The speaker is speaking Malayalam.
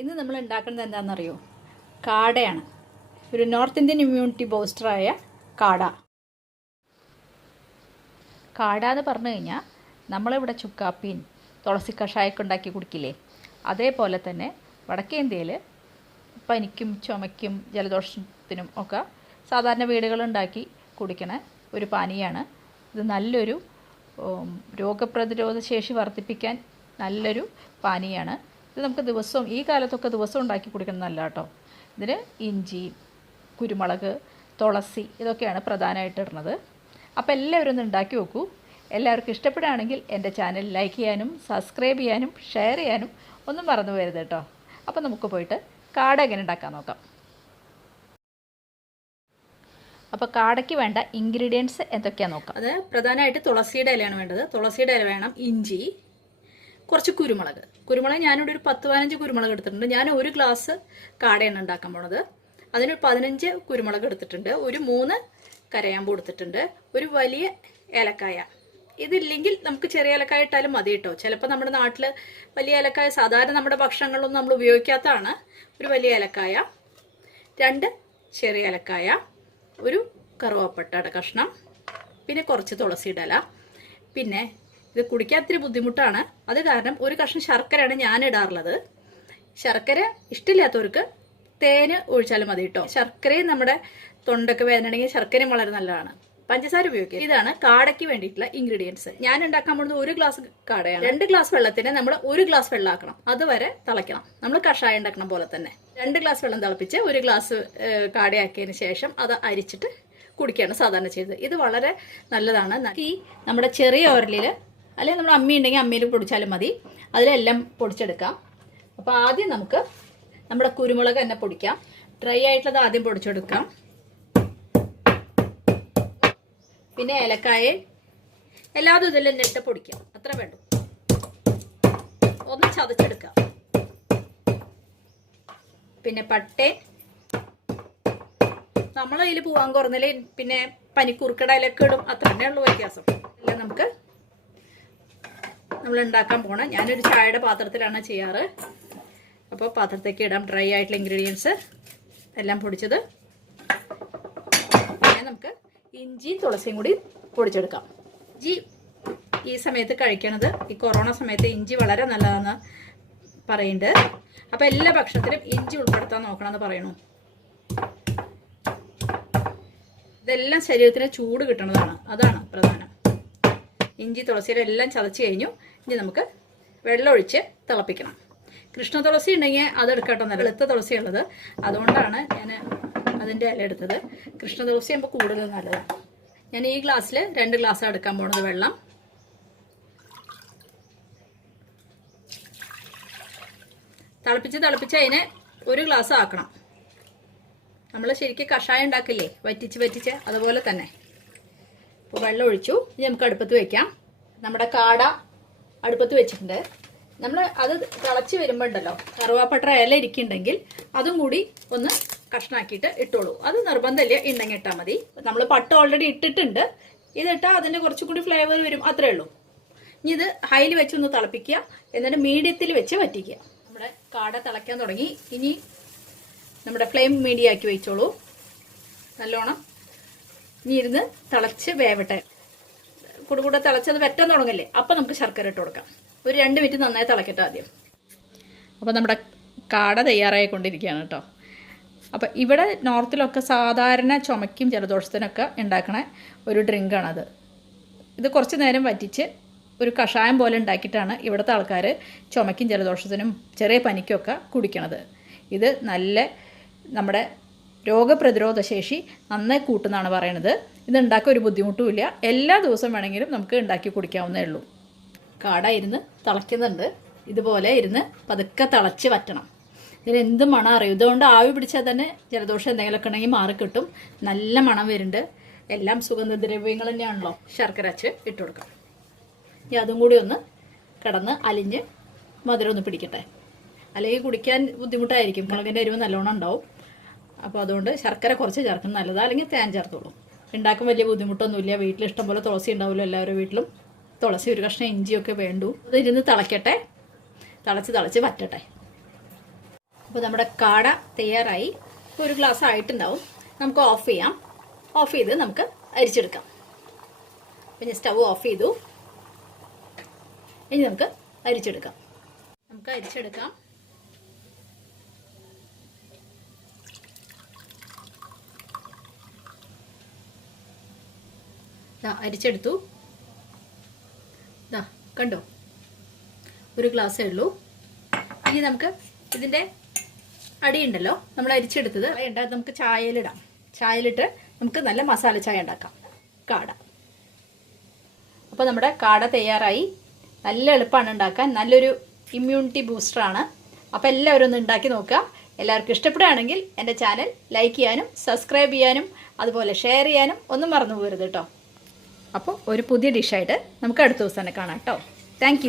ഇന്ന് നമ്മൾ ഉണ്ടാക്കുന്നത് എന്താണെന്നറിയോ? കാടയാണ്. ഒരു നോർത്ത് ഇന്ത്യൻ ഇമ്മ്യൂണിറ്റി ബൂസ്റ്ററായ കാട. കാട എന്ന് പറഞ്ഞു കഴിഞ്ഞാൽ നമ്മളിവിടെ ചുക്കാപ്പീൻ തുളസി കഷായമൊക്കെ ഉണ്ടാക്കി കുടിക്കില്ലേ, അതേപോലെ തന്നെ വടക്കേ ഇന്ത്യയിൽ പനിക്കും ചുമയ്ക്കും ജലദോഷത്തിനും ഒക്കെ സാധാരണ വീടുകളുണ്ടാക്കി കുടിക്കണ ഒരു പാനീയമാണ്. ഇത് നല്ലൊരു രോഗപ്രതിരോധ ശേഷി വർദ്ധിപ്പിക്കാൻ നല്ലൊരു പാനീയമാണ്. ഇത് നമുക്ക് ദിവസവും, ഈ കാലത്തൊക്കെ ദിവസവും ഉണ്ടാക്കി കുടിക്കുന്നത് നല്ല കേട്ടോ. ഇതിന് ഇഞ്ചി, കുരുമുളക്, തുളസി ഇതൊക്കെയാണ് പ്രധാനമായിട്ട് ഇടുന്നത്. അപ്പോൾ എല്ലാവരും ഒന്ന് ഉണ്ടാക്കി നോക്കൂ. എല്ലാവർക്കും ഇഷ്ടപ്പെടുകയാണെങ്കിൽ എൻ്റെ ചാനൽ ലൈക്ക് ചെയ്യാനും സബ്സ്ക്രൈബ് ചെയ്യാനും ഷെയർ ചെയ്യാനും ഒന്നും മറന്നു പോകരുത് കേട്ടോ. അപ്പോൾ നമുക്ക് പോയിട്ട് കാട എങ്ങനെ ഉണ്ടാക്കാൻ നോക്കാം. അപ്പോൾ കാടയ്ക്ക് വേണ്ട ഇൻഗ്രീഡിയൻസ് എന്തൊക്കെയാണെന്ന് നോക്കാം. അത് പ്രധാനമായിട്ട് തുളസിയുടെ ഇലയാണ് വേണ്ടത്. തുളസിയുടെ ഇല വേണം, ഇഞ്ചി, കുറച്ച് കുരുമുളക് ഞാനിവിടെ ഒരു 10-15 കുരുമുളക് എടുത്തിട്ടുണ്ട്. ഞാൻ ഒരു ഗ്ലാസ് കാടയാണ് ഉണ്ടാക്കാൻ പോണത്. അതിനൊരു 15 കുരുമുളക് എടുത്തിട്ടുണ്ട്. ഒരു 3 കരയാമ്പൂ എടുത്തിട്ടുണ്ട്. ഒരു വലിയ ഏലക്കായ. ഇതില്ലെങ്കിൽ നമുക്ക് ചെറിയ ഏലക്കായ ഇട്ടാലും മതി കേട്ടോ. ചിലപ്പോൾ നമ്മുടെ നാട്ടിൽ വലിയ ഏലക്കായ സാധാരണ നമ്മുടെ ഭക്ഷണങ്ങളിലൊന്നും നമ്മൾ ഉപയോഗിക്കാത്തതാണ്. ഒരു വലിയ ഏലക്കായ, 2 ചെറിയ ഏലക്കായ, ഒരു കറുവാപ്പട്ടയുടെ കഷ്ണം, പിന്നെ കുറച്ച് തുളസിയുടെ ഇല. പിന്നെ ഇത് കുടിക്കാൻ ഇത്തിരി ബുദ്ധിമുട്ടാണ്, അത് കാരണം ഒരു കഷ്ണം ശർക്കരയാണ് ഞാൻ ഇടാറുള്ളത്. ശർക്കര ഇഷ്ടമില്ലാത്തവർക്ക് തേന് ഒഴിച്ചാലും മതി കേട്ടോ. ശർക്കരയും നമ്മുടെ തൊണ്ടൊക്കെ വേദനയുണ്ടെങ്കിൽ ശർക്കരയും വളരെ നല്ലതാണ്. പഞ്ചസാര ഉപയോഗിക്കുക. ഇതാണ് കാടയ്ക്ക് വേണ്ടിയിട്ടുള്ള ഇൻഗ്രീഡിയൻസ്. ഞാൻ ഉണ്ടാക്കാൻ പോകുന്നത് 1 ഗ്ലാസ് കാടയാണ്. 2 ഗ്ലാസ് വെള്ളത്തിന് നമ്മൾ 1 ഗ്ലാസ് വെള്ളമാക്കണം. അതുവരെ തിളയ്ക്കണം. നമ്മൾ കഷായം ഉണ്ടാക്കണം പോലെ തന്നെ 2 ഗ്ലാസ് വെള്ളം തിളപ്പിച്ച് 1 ഗ്ലാസ് കാടയാക്കിയതിന് ശേഷം അത് അരിച്ചിട്ട് കുടിക്കുകയാണ് സാധാരണ ചെയ്തത്. ഇത് വളരെ നല്ലതാണ്. ഈ നമ്മുടെ ചെറിയ ഉരലിൽ, അല്ലെങ്കിൽ നമ്മുടെ അമ്മി ഉണ്ടെങ്കിൽ അമ്മിയിൽ പൊടിച്ചാലും മതി, അതിലെല്ലാം പൊടിച്ചെടുക്കാം. അപ്പോൾ ആദ്യം നമുക്ക് നമ്മുടെ കുരുമുളക് തന്നെ പൊടിക്കാം. ഡ്രൈ ആയിട്ടുള്ളത് ആദ്യം പൊടിച്ചെടുക്കാം. പിന്നെ ഏലക്കായ എല്ലാതും ഇതിലെല്ലാം ഇട്ട് പൊടിക്കാം. അത്ര വേണ്ടു. ഒന്ന് ചതച്ചെടുക്കാം. പിന്നെ പട്ടേ, നമ്മളതിൽ പൂവാൻ കുറഞ്ഞാൽ പിന്നെ പനിക്കൂർക്കട ഇലൊക്കെ ഇടും. അത്ര തന്നെ ഉള്ളു വ്യത്യാസം. എല്ലാം നമുക്ക് നമ്മൾ ഉണ്ടാക്കാൻ പോണം. ഞാനൊരു ചായയുടെ പാത്രത്തിലാണ് ചെയ്യാറ്. അപ്പോൾ പാത്രത്തേക്ക് ഇടാം ഡ്രൈ ആയിട്ടുള്ള ഇൻഗ്രീഡിയൻസ് എല്ലാം പൊടിച്ചത്. പിന്നെ നമുക്ക് ഇഞ്ചിയും തുളസിയും കൂടി പൊടിച്ചെടുക്കാം. ഇഞ്ചി ഈ സമയത്ത് കഴിക്കണത്, ഈ കൊറോണ സമയത്ത് ഇഞ്ചി വളരെ നല്ലതാണെന്ന് പറയുന്നുണ്ട്. അപ്പോൾ എല്ലാ ഭക്ഷണത്തിലും ഇഞ്ചി ഉൾപ്പെടുത്താൻ നോക്കണമെന്ന് പറയണു. ഇതെല്ലാം ശരീരത്തിന് ചൂട് കിട്ടുന്നതാണ്, അതാണ് പ്രധാനം. ഇഞ്ചി തുളസിയുടെ എല്ലാം ചതച്ച് കഴിഞ്ഞു. ഇനി നമുക്ക് വെള്ളം ഒഴിച്ച് തിളപ്പിക്കണം. കൃഷ്ണ തുളസി ഉണ്ടെങ്കിൽ അതെടുക്കട്ടോ, നല്ല വെളുത്ത തുളസി ഉള്ളത്, അതുകൊണ്ടാണ് ഞാൻ അതിൻ്റെ ഇല എടുത്തത്. കൃഷ്ണ തുളസി ആകുമ്പോൾ കൂടുതൽ നല്ലതാണ്. ഞാൻ ഈ ഗ്ലാസ്സിൽ 2 ഗ്ലാസ് എടുക്കാൻ പോണത് വെള്ളം. തിളപ്പിച്ച് അതിനെ 1 ഗ്ലാസ് ആക്കണം. നമ്മൾ ശരിക്കും കഷായം ഉണ്ടാക്കില്ലേ, വറ്റിച്ച് അതുപോലെ തന്നെ. അപ്പോൾ വെള്ളം ഒഴിച്ചു. ഇനി നമുക്ക് അടുപ്പത്ത് വെക്കാം. നമ്മുടെ കാട അടുപ്പത്ത് വെച്ചിട്ടുണ്ട്. നമ്മൾ അത് തിളച്ച് വരുമ്പോൾ ഉണ്ടല്ലോ, കറുവാപ്പട്ട ഇല ഇരിക്കുന്നുണ്ടെങ്കിൽ അതും കൂടി ഒന്ന് കഷ്ണാക്കിയിട്ട് ഇട്ടോളൂ. അത് നിർബന്ധമില്ല, ഉണ്ടെങ്കിൽ ഇട്ടാൽ മതി. നമ്മൾ പട്ട ഓൾറെഡി ഇട്ടിട്ടുണ്ട്. ഇതിട്ടാൽ അതിൻ്റെ കുറച്ചും കൂടി ഫ്ലേവർ വരും, അത്രേ ഉള്ളൂ. ഇനി ഇത് ഹൈയിൽ വെച്ചൊന്ന് തിളപ്പിക്കുക, എന്നിട്ട് മീഡിയത്തിൽ വെച്ച് വറ്റിക്കുക. നമ്മുടെ കാട തിളയ്ക്കാൻ തുടങ്ങി. ഇനി നമ്മുടെ ഫ്ലെയിം മീഡിയം ആക്കി വെച്ചോളൂ നല്ലോണം. ഇനി ഇരുന്ന് തിളച്ച് വേവട്ടെ. കൂടെ തിളച്ചത് വെറ്റാൻ തുടങ്ങല്ലേ, അപ്പം നമുക്ക് ശർക്കര ഇട്ട് കൊടുക്കാം. ഒരു 2 മിനിറ്റ് നന്നായി തിളക്കട്ടെ ആദ്യം. അപ്പോൾ നമ്മുടെ കാട തയ്യാറായിക്കൊണ്ടിരിക്കുകയാണ് കേട്ടോ. അപ്പോൾ ഇവിടെ നോർത്തിലൊക്കെ സാധാരണ ചുമയ്ക്കും ജലദോഷത്തിനൊക്കെ ഉണ്ടാക്കണ ഒരു ഡ്രിങ്കാണത്. ഇത് കുറച്ച് നേരം വറ്റിച്ച് ഒരു കഷായം പോലെ ഉണ്ടാക്കിയിട്ടാണ് ഇവിടുത്തെ ആൾക്കാർ ചുമയ്ക്കും ജലദോഷത്തിനും ചെറിയ പനിക്കൊക്കെ കുടിക്കണത്. ഇത് നല്ല നമ്മുടെ രോഗപ്രതിരോധ ശേഷി നന്നായി കൂട്ടുന്നതാണ് പറയണത്. ഇത് ഉണ്ടാക്കാൻ ഒരു ബുദ്ധിമുട്ടുമില്ല. എല്ലാ ദിവസവും വേണമെങ്കിലും നമുക്ക് ഉണ്ടാക്കി കുടിക്കാവുന്നേ ഉള്ളൂ. കാട ഇരുന്ന് തിളയ്ക്കുന്നുണ്ട്. ഇതുപോലെ ഇരുന്ന് പതുക്കെ തിളച്ച് വറ്റണം. ഇതിന് എന്ത് മണം അറിയും. ഇതുകൊണ്ട് ആവി പിടിച്ചാൽ തന്നെ ജലദോഷം എന്തെങ്കിലുമൊക്കെ ഉണ്ടെങ്കിൽ മാറിക്കിട്ടും. നല്ല മണം വരുന്നുണ്ട്. എല്ലാം സുഗന്ധദ്രവ്യങ്ങൾ തന്നെയാണല്ലോ. ശർക്കര അച്ച് ഇട്ട് കൊടുക്കാം. ഇനി അതും കൂടി ഒന്ന് കിടന്ന് അലിഞ്ഞ് മധുരം ഒന്ന് പിടിക്കട്ടെ. അല്ലെങ്കിൽ കുടിക്കാൻ ബുദ്ധിമുട്ടായിരിക്കും. മുളകിൻ്റെ എരിവ് നല്ലോണം ഉണ്ടാവും. അപ്പോൾ അതുകൊണ്ട് ശർക്കര കുറച്ച് ചേർക്കുന്നത് നല്ലതാണ്. അല്ലെങ്കിൽ തേൻ ചേർത്തോളൂ. ഉണ്ടാക്കാൻ വലിയ ബുദ്ധിമുട്ടൊന്നുമില്ല. വീട്ടിലിഷ്ടം പോലെ തുളസി ഉണ്ടാവുമല്ലോ എല്ലാവരുടെ വീട്ടിലും. തുളസി, ഒരു കഷ്ണം ഇഞ്ചിയൊക്കെ വേണ്ടു. അത് ഇരുന്ന് തിളയ്ക്കട്ടെ. തിളച്ച് വറ്റട്ടെ. അപ്പോൾ നമ്മുടെ കാട തയ്യാറായി. ഇപ്പോൾ ഒരു ഗ്ലാസ് ആയിട്ടുണ്ടാവും. നമുക്ക് ഓഫ് ചെയ്യാം. ഓഫ് ചെയ്ത് നമുക്ക് അരിച്ചെടുക്കാം. പിന്നെ സ്റ്റവ് ഓഫ് ചെയ്തു. ഇനി നമുക്ക് അരിച്ചെടുക്കാം. അരിച്ചെടുത്തു. കണ്ടോ, ഒരു ഗ്ലാസ്സേ ഉള്ളൂ. ഇനി നമുക്ക് ഇതിൻ്റെ അടിയുണ്ടല്ലോ, നമ്മൾ അരിച്ചെടുത്തത് നമുക്ക് ചായയിലിടാം. ചായയിലിട്ട് നമുക്ക് നല്ല മസാല ചായ ഉണ്ടാക്കാം. കാട. അപ്പോൾ നമ്മുടെ കാട തയ്യാറായി. നല്ല എളുപ്പമാണ് ഉണ്ടാക്കാൻ. നല്ലൊരു ഇമ്മ്യൂണിറ്റി ബൂസ്റ്ററാണ്. അപ്പോൾ എല്ലാവരും ഒന്ന് ഉണ്ടാക്കി നോക്കുക. എല്ലാവർക്കും ഇഷ്ടപ്പെടുകയാണെങ്കിൽ എൻ്റെ ചാനൽ ലൈക്ക് ചെയ്യാനും സബ്സ്ക്രൈബ് ചെയ്യാനും അതുപോലെ ഷെയർ ചെയ്യാനും ഒന്നും മറന്നു പോകരുത് കേട്ടോ. അപ്പോൾ ഒരു പുതിയ ഡിഷായിട്ട് നമുക്ക് അടുത്ത ദിവസം തന്നെ കാണാം കേട്ടോ. താങ്ക്